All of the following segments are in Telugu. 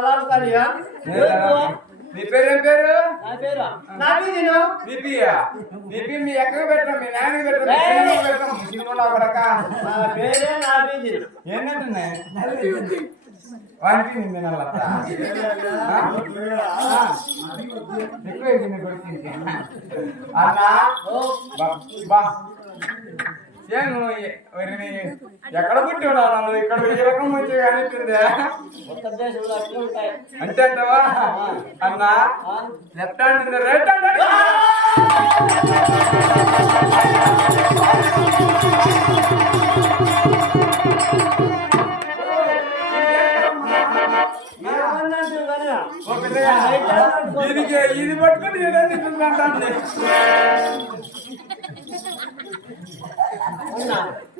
లాడుతాడియా నీ పేరు ఏం పేరు? నా పేరు? నాది నేను. బీపీయా? బీపీ మీ ఎక్కడికి పెట్టడం మీ సినిమాలో నా పేరే నా వానికి నిన్ను నల్లత్త. ఎక్కువ అయిపోయింది కొడుకు అన్నా? బా. ఎక్కడ పుట్టాడు ఇక్కడ ఈ రకం వచ్చి ఉంటాయి. అంతే అంటావా? అన్నా? లెఫ్ట్ హ్యాండ్ రైట్ హ్యాండ్ ఇది పట్టుకుని ఏదైనా తింటుందంటే?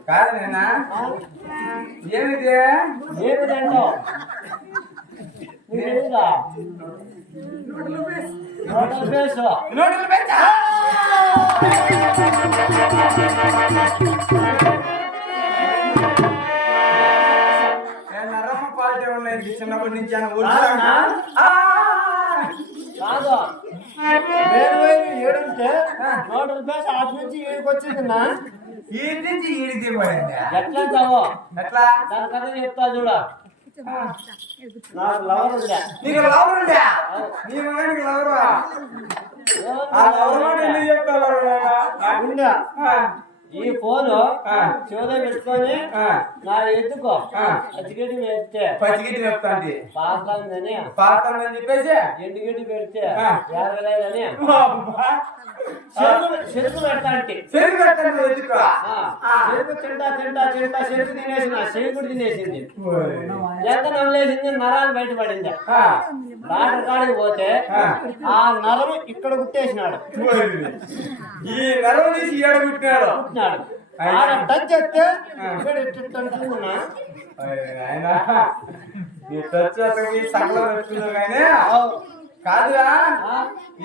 కాదు నేనా ఏమిటంటో నోట్లు నరమ్మ ఉన్నాయి చిన్నప్పటి నుంచి! కాదు. వేరు వేరు ఏడుంటే నోటల్ పేస్ అటు నుంచి ఈడికి వచ్చిందన్నా ఈ నుంచి ఈడికి పడింది ఎట్లా అంటావో ఎట్లా? దాని కథ చెప్తా చూడ. నాకు లవర్ ఉందా? నీకు లవర్ ఉందా? నీ మగానికి లవరా? ఆ లవర్ మాట ఎందుకు చెప్తావు ఉందా? ఈ ఫోన్. చెవులో పెట్టుకొని. నా ఎత్తుకో ఆ. అచ్చిగడ్డి పెడితే పచ్చిగిట్టి చెప్తాంది పాత ఉందని పాత అని చెప్పేసి ఎండుగడ్డి పెడితే ఆ. యాభై లేదని అబ్బా. చెరుకు చెరుకు పెడతా అంటే చెరుకు పెట్టండి ఎత్తుకో. చెరుకు తింటా తింటా తింటా చెరుకు తినేసిన తినేసింది. ఎంత నమ్మలేసింది నరాలు బయటపడింది. డాక్టర్ కాడికి పోతే ఆ. నరం ఇక్కడ కుట్టేసినాడు. ఓయ్. ఈ నరం తీసి ఏడ పుట్టినాడు కుట్టినాడు. అయ్యో. ఆడ టచ్ చేస్తే. ఇక్కడ. ఈ టచ్ అతనికి వచ్చిందో కానీ. కాదురా.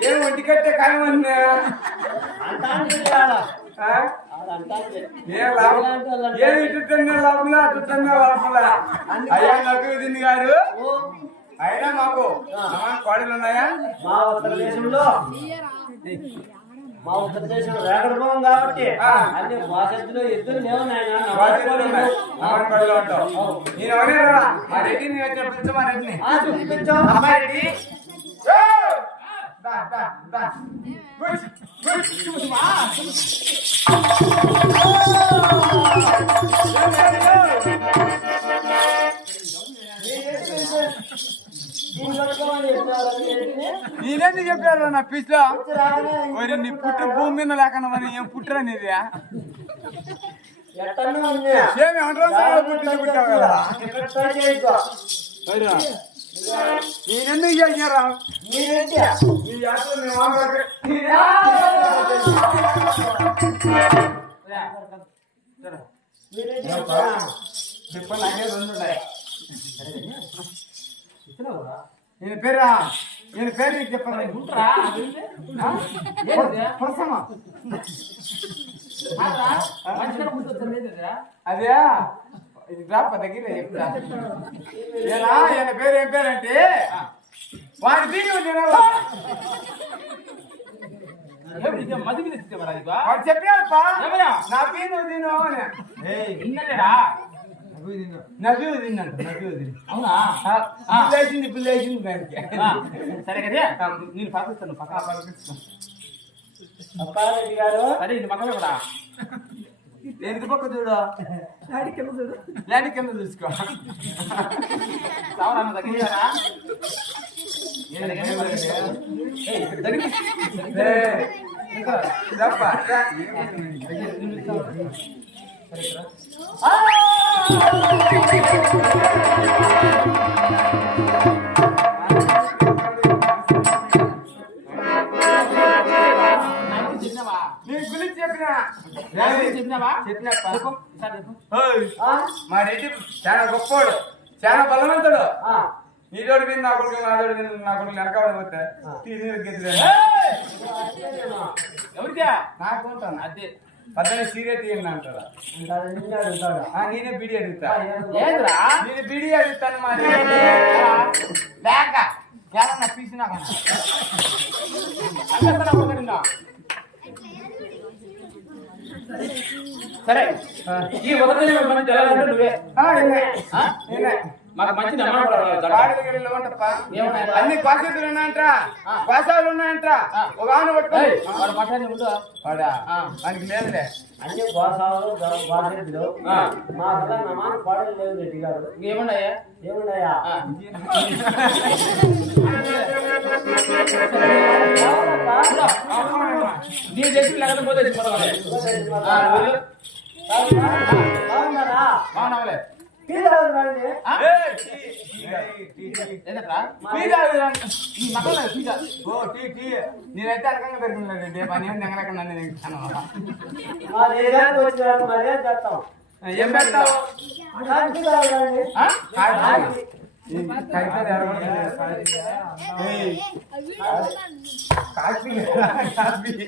ఏం ఒంటి కట్టే ఖాయమన్నా అంటా అంటే ఆడ. ఆ? ఆడ అంటా అంటే. ఏం లాభం? ఇలాంటి వాళ్ళు ఏం ఇటుతన్నా లాభంలా అయ్యా నకుదిన్ గారు అయినా మాకు కోడలు ఉన్నాయా మా ఉత్తరదేశంలో మా ఉత్తరదేశం రేగడ భూమి కాబట్టి. అన్ని కోడలు ఉంటావు నేను ఎవరైనా మా రెడ్డిని వచ్చే పిలిచి మా రెడ్డిని చూపించు. అమ్మాయి రెడ్డి ఓ! దా, దా, దా. నా రాగానే మరి నీ పుట్టు భూమి మీద లేకుండా మరి ఏం పుట్టరా నీది? ఎట్టన్నా ఉంది. ఏమి అంటారు? పుట్టిన పుట్టావు కదా. ఇక్కడ ట్రై చేయొద్దు. మరి నేనెందుకు చేశారా మీరేంటి? నీ చేత నీ మామగారికి- మీరేంటి? చెప్పు, నాకే రెండు ఉన్నాయి. ఈయన పేరా ఈయన పేరు నీకు చెప్పాను ప్రసమ అదే ఇది రా దగ్గర చెప్తా ఏనా ఈయన పేరు ఏం పేరంటే వాడి తీరు తినాలి వాడు చెప్పాడప్పా నా పీను తిను అని నవ్వు తిన్నాడు నవ్వు తిని అవునా పిల్లేసింది పిల్లేసింది దానికి సరే కదా నేను పంపిస్తాను పక్క అప్పారెడ్డి గారు సరే ఇది పక్కన కూడా ఎందుకు పక్క చూడు లాడి కింద చూసుకో సావరాన్న దగ్గర ఏయ్, ఇదప్పా, రా. చెప్పినావా గురించి మా రెడ్డి చాలా గొప్పోడు చాలా బలవంతుడు ఆ. మీద నా కొడుకు నా దోడి మీద నా కొడుకు వెనకాల పోతే తీసి ఎవరికా నాకు అదే పద్దెనిమిది సీరియట్ ఇవ్వండి అంటారా ఇంకా నిన్నే అడుగుతాడా? ఆ, నేనే బీడీ అడుగుతా ఏంద్రా నేను బీడీ అడుగుతాను మరి లేక ఏమన్నా పీసినా కానీ అంతా ఒకటిందా సరే ఈ మొదటి మనం తెలంగాణ నువ్వే ఆ, నేనే. ఆ? నేనే. మాకు. ఏమన్నాయి? అన్ని కోసేతులు ఉన్నాయంట ఆ. కోసాలు ఉన్నాయంట ఆ. ఒక ఆవును పట్టుకొని వాడు మఠాన్ని ఉండు వాడా ఆ. మనకి లేదులే అన్ని బాధ్యతలు ఆ. మా పిల్ల నా మాట పాడలు లేదు రెడ్డి గారు ఏమున్నాయా ఆ. నీ దేశం లేకపోతే? బాగున్నారా బాగున్నావులే నేనైతే అరకంగా పెరుగుతున్నాను పని దగ్గర నన్ను మరి ఏం పెడతావు. Coffee coffee coffee.